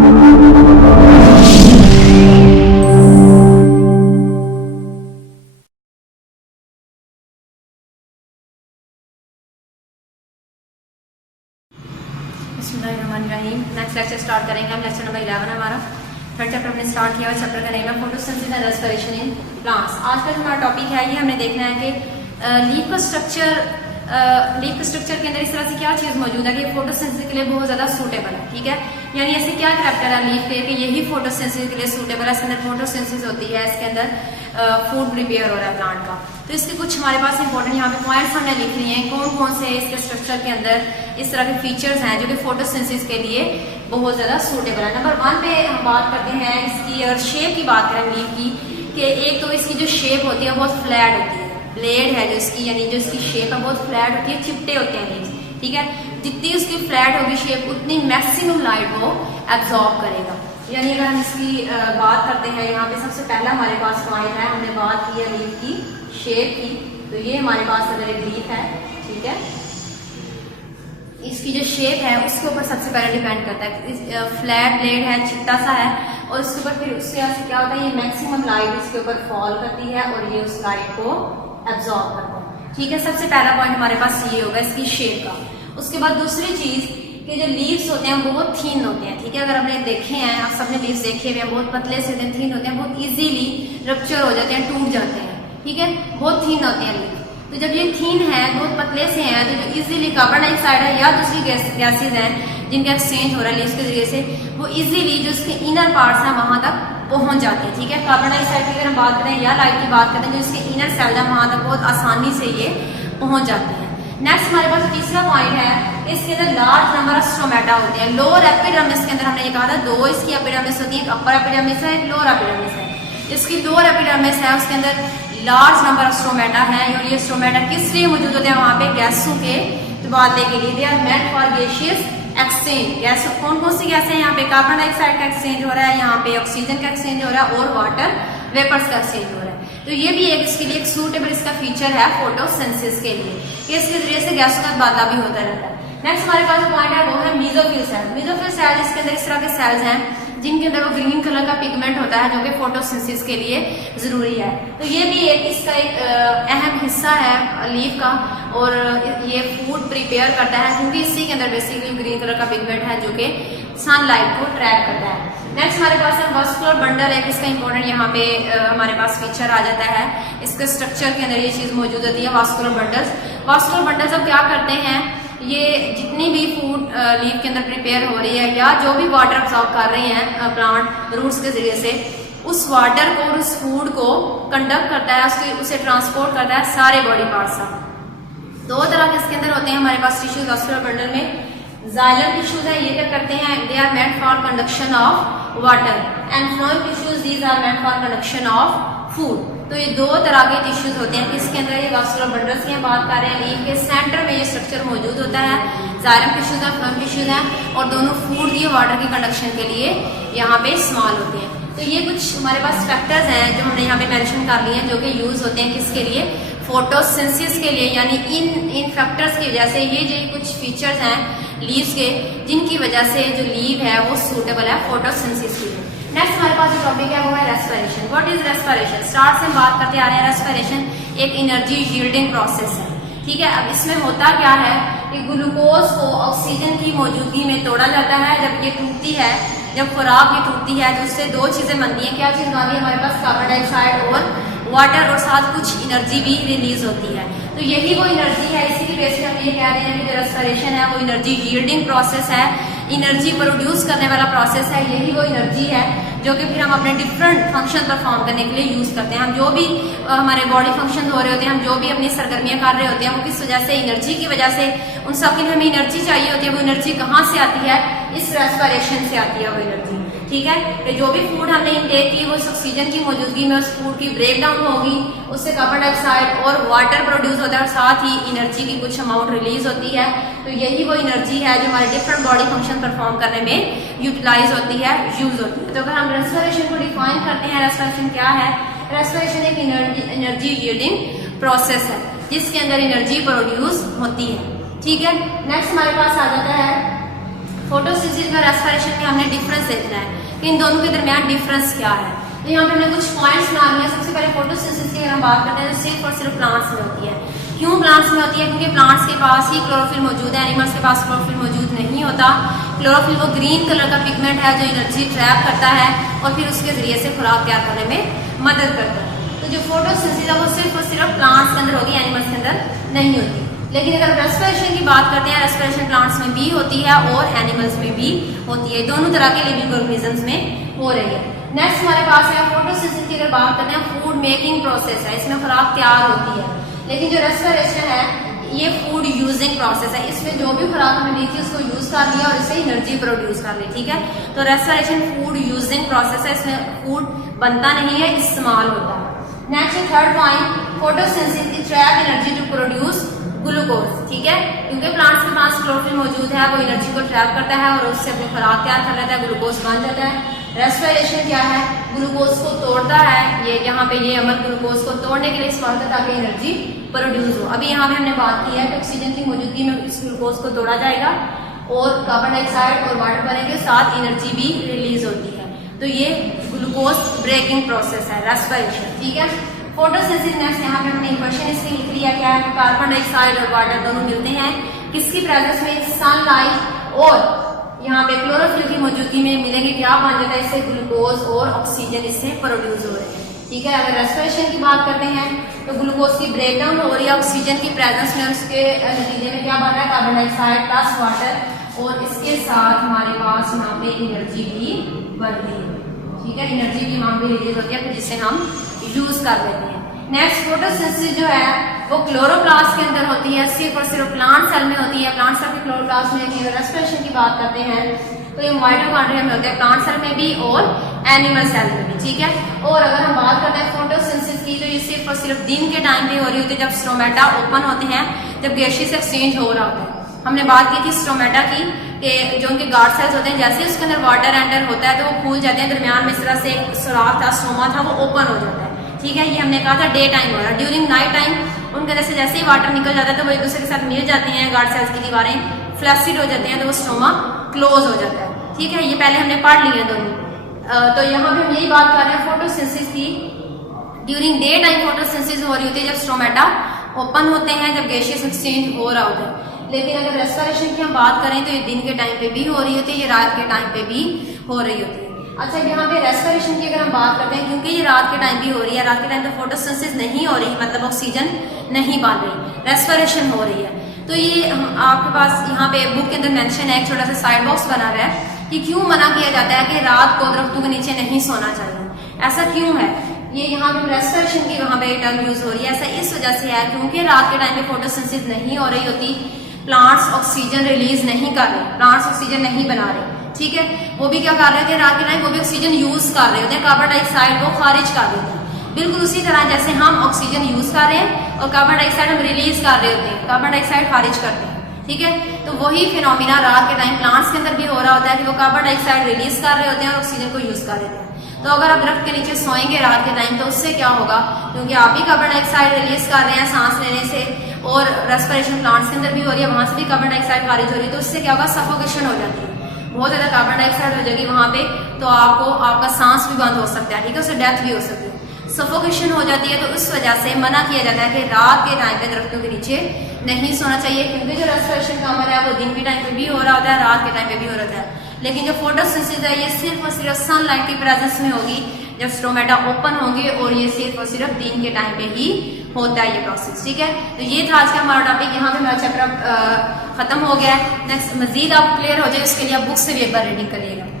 बिस्मिल्लाहिर्रहमानिर्रहीम। Next lecture start करेंगे हम। लेक्चर नंबर 11 हमारा थर्ड चैप्टर हमने स्टार्ट किया। चैप्टर का नेम है photosynthesis and respiration in plants. आज का जो हमारा टॉपिक है ये हमने देखना है कि लीफ का स्ट्रक्चर के अंदर इस तरह से क्या चीज़ मौजूद है कि फोटोसिंथेसिस के लिए बहुत ज़्यादा सूटेबल है। ठीक है, यानी ऐसे क्या कैरेक्टर है लीफ के कि यही फोटोसिंथेसिस के लिए सूटेबल है। इसके अंदर फोटोसिंथेसिस होती है, इसके अंदर फूड प्रिपेयर हो रहा है प्लांट का। तो इसके कुछ हमारे पास इंपॉर्टेंट यहाँ पे पॉइंट्स हमने लिख लिए हैं, कौन कौन से इसके स्ट्रक्चर के अंदर इस तरह के फीचर्स हैं जो कि फोटोसिंथेसिस के लिए बहुत ज़्यादा सूटेबल है। नंबर 1 पे हम बात करते हैं इसकी, अगर शेप की बात करें लीफ की, कि एक तो इसकी जो शेप होती है बहुत फ्लैट होती है। ब्लेड है जो इसकी, यानी जो इसकी शेप है बहुत फ्लैट होती है, चिपटे होते हैं लीव्स। ठीक है, जितनी उसकी फ्लैट होगी शेप उतनी मैक्सिमम लाइट वो एब्जॉर्ब करेगा। यानी अगर हम इसकी बात करते हैं, यहाँ पे सबसे पहला हमारे पास पॉइंट है, हमने बात की है लीफ की शेप की। तो ये हमारे पास अगर एक लीफ है, ठीक है, इसकी जो शेप है उसके ऊपर सबसे पहले डिपेंड करता है। फ्लैट ब्लेड है, चिट्टा सा है, और इसके ऊपर फिर उससे क्या होता है, ये मैक्सिमम लाइट इसके ऊपर फॉल करती है और ये उस लाइट को एब्जॉर्ब करता है। ठीक है, सबसे पहला पॉइंट हमारे पास ये होगा इसकी शेप का। उसके बाद दूसरी चीज कि जो लीव्स होते हैं बहुत थीन होते हैं। ठीक है, अगर हमने देखे हैं, आप सबने लीव्स देखे हुए हैं, बहुत पतले से होते हैं, थीन होते हैं, बहुत इजीली रप्चर हो जाते हैं, टूट जाते हैं। ठीक है, बहुत थीन होते हैं लीव। तो जब ये थीन है, बहुत पतले से हैं, तो जो इजीली कार्बन डाइऑक्साइड है या दूसरी गैसेज हैं जिनका एक्सचेंज हो रहा है लीव्स के जरिए से, वो इजीली जो इसके इनर पार्ट्स हैं वहां तक पहुंच जाते हैं। ठीक है, कार्बन डाइऑक्साइड की अगर हम बात करें या लाइट की बात करें, जो इसके इनर सेल है वहां तक बहुत आसानी से ये पहुंच जाते हैं। नेक्स्ट हमारे पास तीसरा पॉइंट है, इसके अंदर लार्ज नंबर ऑफ स्ट्रोमेटा होते हैं। लोअर एपिडर्मिस के अंदर हमने ये कहा था दो इसकी एपिडर्मिस होती है, एक अपर एपिडर्मिस है, एक लोअर एपिडर्मिस है। इसकी लोअर एपिडर्मिस है, उसके अंदर लार्ज नंबर ऑफ स्ट्रोमेटा है, और ये स्ट्रोमेटा किस लिए मौजूद होते हैं वहां पे, गैसों के तबादले के लिए। They are meant for gaseous exchange. Gas कौन कौन सी गैसें हैं यहाँ पे, कार्बन डाइऑक्साइड का एक्सचेंज हो रहा है, यहाँ पे ऑक्सीजन का एक्सचेंज हो रहा है, और वाटर वेपर्स का एक्सचेंज हो रहा है। तो ये भी एक इसके लिए एक सूटेबल इसका फीचर है फोटोसिंथेसिस के लिए, कि इसके जरिए से गैसों का तबादला भी होता रहता है। नेक्स्ट हमारे पास पॉइंट है वो है मेसोफिल सेल। मेसोफिल सेल, इसके अंदर इस तरह के सेल्स हैं जिनके अंदर वो ग्रीन कलर का पिगमेंट होता है जो कि फोटोसिंथेसिस के लिए जरूरी है। तो ये भी एक इसका एक अहम हिस्सा है लीफ का, और ये फूड प्रिपेयर करता है क्योंकि इसी के अंदर बेसिकली ग्रीन कलर का पिगमेंट है जो कि सनलाइट को ट्रैप करता है। नेक्स्ट हमारे पास है वास्कुलर बंडल, एक इसका इंपॉर्टेंट यहाँ पे हमारे पास फीचर आ जाता है। इसके स्ट्रक्चर के अंदर ये चीज मौजूद होती है, वास्कुलर बंडल्स। वास्कुलर बंडल्स अब क्या करते हैं, ये जितनी भी फूड लीफ के अंदर प्रिपेयर हो रही है या जो भी वाटर अब्सॉर्ब कर रही हैं प्लांट रूट्स के जरिए से, उस वाटर को और उस फूड को कंडक्ट करता है, उसे ट्रांसपोर्ट करता है सारे बॉडी पार्ट्स तक। दो तरह के इसके अंदर होते हैं हमारे पास टिश्यूज वास्कुलर बंडल में। जाइलम टिश्यूज है, ये क्या करते हैं, they are meant for conduction of water, and phloem tissues these are meant for conduction of food. तो ये दो तरह के टिश्यूज होते हैं। इसके अंदर ये वास्कुलर बंडल्स की बात कर रहे हैं, लीफ के सेंटर में ये स्ट्रक्चर मौजूद होता है। जाइलम टिश्यूज है, फ्लोएम टिश्यूज है, और दोनों फूड की वाटर की कंडक्शन के लिए यहाँ पे इस्तेमाल होते हैं। तो ये कुछ हमारे पास फैक्टर्स हैं जो हमने यहाँ पे मेंशन कर लिए हैं, जो कि यूज होते हैं किसके लिए, फोटोसिंथेसिस के लिए। यानी इन फैक्टर्स की वजह से ये जो कुछ फीचर्स हैं लीव्स के, जिनकी वजह से जो लीव है वो सूटेबल है फोटोसिंथेसिस के लिए। नेक्स्ट हमारे पास जो टॉपिक है वो है respiration. What is respiration? Start से हम बात करते आ रहे हैं। रेस्पिरेशन एक एनर्जी यील्डिंग प्रोसेस है। ठीक है, अब इसमें होता क्या है कि ग्लूकोज को ऑक्सीजन की मौजूदगी में तोड़ा जाता है। जब ये टूटती है, जब खुराक ये टूटती है, तो उससे दो चीजें बनती हैं। क्या चीज बनती है हमारे पास, कार्बन डाइऑक्साइड और वाटर, और साथ कुछ एनर्जी भी रिलीज होती है। तो यही वो एनर्जी है, इसी की बेस पे हम ये कह रहे हैं कि जो रेस्पिरेशन है वो एनर्जी यील्डिंग प्रोसेस है, एनर्जी प्रोड्यूस करने वाला प्रोसेस है। यही वो एनर्जी है जो कि फिर हम अपने डिफरेंट फंक्शन परफॉर्म करने के लिए यूज करते हैं। हम जो भी हमारे बॉडी फंक्शन हो रहे होते हैं, हम जो भी अपनी सरगर्मियां कर रहे होते हैं, वो किस वजह से, एनर्जी की वजह से। उन सब के लिए हमें एनर्जी चाहिए होती है। वो एनर्जी कहाँ से आती है, इस रेस्पिरेशन से आती है वो एनर्जी। ठीक है, तो जो भी फूड हमने इनटेक की वो ऑक्सीजन की मौजूदगी में उस फूड की ब्रेक डाउन होगी, उससे कार्बन डाइऑक्साइड और वाटर प्रोड्यूस होता है, और साथ ही एनर्जी की कुछ अमाउंट रिलीज होती है। तो यही वो एनर्जी है जो हमारे डिफरेंट बॉडी फंक्शन परफॉर्म करने में यूटिलाइज होती है, यूज होती है। तो अगर हम रेस्पिरेशन को डिफाइन करते हैं, रेस्पिरेशन क्या है, रेस्पिरेशन एक एनर्जी यील्डिंग प्रोसेस है जिसके अंदर एनर्जी प्रोड्यूस होती है। ठीक है, नेक्स्ट हमारे पास आ जाता है फोटोसिंथेसिस और रेस्पिरेशन में हमने डिफरेंस देखना है कि इन दोनों के दरमियान डिफरेंस क्या है। तो यहाँ पे हमने कुछ पॉइंट्स बना लिए। सबसे पहले फोटोसिंथेसिस की अगर हम बात करते हैं तो सिर्फ और सिर्फ प्लांट्स में होती है। क्यों प्लांट्स में होती है? क्योंकि प्लांट्स के पास ही क्लोरोफिल मौजूद है, एनिमल्स के पास क्लोरोफिल मौजूद नहीं होता। क्लोरोफिल वो ग्रीन कलर का पिगमेंट है जो एनर्जी ट्रैप करता है और फिर उसके जरिए से खुराक तैयार करने में मदद करता है। तो जो फोटोसिंथेसिस है वो सिर्फ और सिर्फ प्लांट्स के अंदर होगी, एनिमल्स के अंदर नहीं होती। लेकिन अगर रेस्पिरेशन की बात करते हैं, रेस्पिरेशन प्लांट्स में भी होती है और एनिमल्स में भी होती है। दोनों तरह के लिविंग ऑर्गेनिजम्स में हो रही है। नेक्स्ट हमारे पास है फोटोसिंथेसिस की अगर बात करते हैं, फूड मेकिंग प्रोसेस है, इसमें खुराक तैयार होती है। लेकिन जो रेस्पिरेशन है ये फूड यूजिंग प्रोसेस है, इसमें जो भी खुराक हमें दी थी उसको यूज कर लिया और इससे एनर्जी प्रोड्यूस कर ली। ठीक है, तो रेस्पिरेशन फूड यूजिंग प्रोसेस है, इसमें फूड बनता नहीं है, इस्तेमाल होता है। Next third point, photosynthesis trap energy to produce glucose. ठीक है, क्योंकि प्लांट्स के पास क्लोरोफिल मौजूद है, वो एनर्जी को ट्रैप करता है और उससे अपनी खुराक तैयार कर लेता है, ग्लूकोज बन जाता है। रेस्पिरेशन क्या है? ग्लूकोज को तोड़ता है। ये यहाँ पे ये अमल ग्लूकोज को तोड़ने के लिए इस्तेमाल होता है ताकि एनर्जी प्रोड्यूस हो। अभी यहाँ पे हमने बात की है कि ऑक्सीजन की मौजूदगी में इस ग्लूकोज को तोड़ा जाएगा और कार्बन डाइऑक्साइड और वाटर बनेंगे, साथ एनर्जी भी रिलीज होती है। तो ये ग्लूकोज ब्रेकिंग प्रोसेस है रेस्पिरेशन। ठीक है, फोटोसिंथेसिस नेक्स्ट यहाँ पे हमने इक्वेशन इसकी लिख लिया क्या है, कार्बन डाइऑक्साइड और वाटर दोनों मिलते हैं किसकी प्रेजेंस में? सनलाइट और यहाँ पे क्लोरोफिल की मौजूदगी में मिलेंगे, क्या बन जाता है? इससे ग्लूकोज और ऑक्सीजन इससे प्रोड्यूस हो रहे हैं। ठीक है, अगर रेस्पिरेशन की बात करते हैं तो ग्लूकोज की ब्रेकडाउन हो रही है ऑक्सीजन की प्रेजेंस में और उसके नतीजे में क्या बन रहा है? कार्बन डाइऑक्साइड प्लस वाटर और इसके साथ हमारे पास यहाँ पे एनर्जी भी बन रही है। ठीक है, एनर्जी भी वहां पे रिलीज होती है जिसे हम यूज कर लेते हैं। नेक्स्ट फोटोसिंथेसिस जो है वो क्लोरोप्लास्ट के अंदर होती है, सिर्फ और सिर्फ प्लांट सेल में होती है। प्लांट सेल के क्लोरोप्लास्ट में अगर रेस्पिरेशन की बात करते हैं तो ये माइटोकॉन्ड्रिया में होते हैं, प्लांट सेल में भी और एनिमल सेल में भी। ठीक है, और अगर हम बात करते हैं फोटोसिंथेसिस की तो ये सिर्फ और सिर्फ दिन के टाइम पे हो रही होती है, जब स्टोमेटा ओपन होते हैं, जब गैसेस एक्सचेंज हो रहा होता है। हमने बात की थी स्टोमेटा की कि जो उनके गार्ड सेल्स होते हैं, जैसे उसके अंदर वाटर एंटर होता है तो वो खुल जाते हैं, दरमियान में इस तरह से एक सुराख था, स्टोमा था, वो ओपन हो जाता है। ठीक है, ये हमने कहा था डे टाइम हो रहा है। ड्यूरिंग नाइट टाइम उनके अंदर से जैसे ही वाटर निकल जाता है तो वो एक दूसरे के साथ मिल जाते हैं, गार्ड सेल्स की दीवारें फ्लैसिड हो जाते हैं तो वो स्टोमा क्लोज हो जाता है। ठीक है, ये पहले हमने पढ़ लिया दोनों। तो यहाँ पे हम यही बात कर रहे हैं फोटोसिंथेसिस की। ड्यूरिंग डे टाइम फोटोसिंथेसिस हो रही होती है जब स्टोमेटा ओपन होते हैं, जब गैसेस एक्सचेंज हो रहा होता है। लेकिन अगर रेस्पिरेशन की हम बात करें तो ये दिन के टाइम पे भी हो रही होती है, ये रात के टाइम पे भी हो रही होती है। अच्छा, यहाँ पे रेस्पिरेशन की अगर हम बात करते हैं, क्योंकि ये रात के टाइम भी हो रही है, रात के टाइम तो फोटोसिंथेसिस नहीं हो रही, मतलब ऑक्सीजन नहीं बन रही, रेस्पिरेशन हो रही है। तो ये आपके पास यहाँ पे बुक के अंदर मेंशन है, एक छोटा सा साइड बॉक्स बना हुआ है कि क्यों मना किया जाता है कि रात को दरख्तों के नीचे नहीं सोना चाहिए। ऐसा क्यों है? ये यहाँ पे रेस्पिरेशन की वहां पे टर्म यूज हो रही है। ऐसा इस वजह से है क्योंकि रात के टाइम पे फोटोसिंथेसिस नहीं हो रही होती, प्लांट्स ऑक्सीजन रिलीज नहीं कर रहे, प्लांट्स ऑक्सीजन नहीं बना रहे। ठीक है, वो भी क्या कर रहे थे रात के टाइम? वो भी ऑक्सीजन यूज कर रहे होते हैं, कार्बन डाइऑक्साइड वो खारिज कर देते हैं। बिल्कुल उसी तरह जैसे हम ऑक्सीजन यूज कर रहे हैं और कार्बन डाइऑक्साइड हम रिलीज कर रहे होते हैं, कार्बन डाइऑक्साइड खारिज करते हैं। ठीक है, तो वही फिनोमिना रात के टाइम प्लांट्स के अंदर भी हो रहा होता है कि वो कार्बन डाइऑक्साइड रिलीज कर रहे होते हैं और ऑक्सीजन को यूज कर रहे हैं। तो अगर आप दरख्त के नीचे सोएंगे रात के टाइम तो उससे क्या होगा? क्योंकि आप भी कार्बन डाइऑक्साइड रिलीज कर रहे हैं सांस लेने से और रेस्पिरेशन प्लांट्स के अंदर भी हो रही है, वहां से भी कार्बन डाइऑक्साइड खारिज हो रही है, तो उससे क्या होगा? सफोकेशन हो जाती है, बहुत ज्यादा कार्बन डाइऑक्साइड हो जाएगी वहां पे, तो आपका सांस भी बंद हो सकता है। ठीक है, उससे डेथ भी हो सकती है, सफोकेशन हो जाती है। तो उस वजह से मना किया जाता है कि रात के टाइम पे दरख्तों के नीचे नहीं सोना चाहिए, क्योंकि जो रेस्पिरेशन का अमल है वो दिन के टाइम पे भी हो रहा होता है, रात के टाइम पे भी हो रहा होता है। लेकिन जो फोटोसिंथेसिस है ये सिर्फ और सिर्फ सनलाइट की प्रेजेंस में होगी, जब स्टोमेटा ओपन होंगे, और ये सिर्फ और सिर्फ दिन के टाइम पे ही होता है ये प्रोसेस। ठीक है, तो ये था आज का हमारा टॉपिक। यहाँ पे हमारा चैप्टर खत्म हो गया है। नेक्स्ट मजीद आप क्लियर हो जाए उसके लिए आप बुक से भी एक बार रीडिंग करिएगा।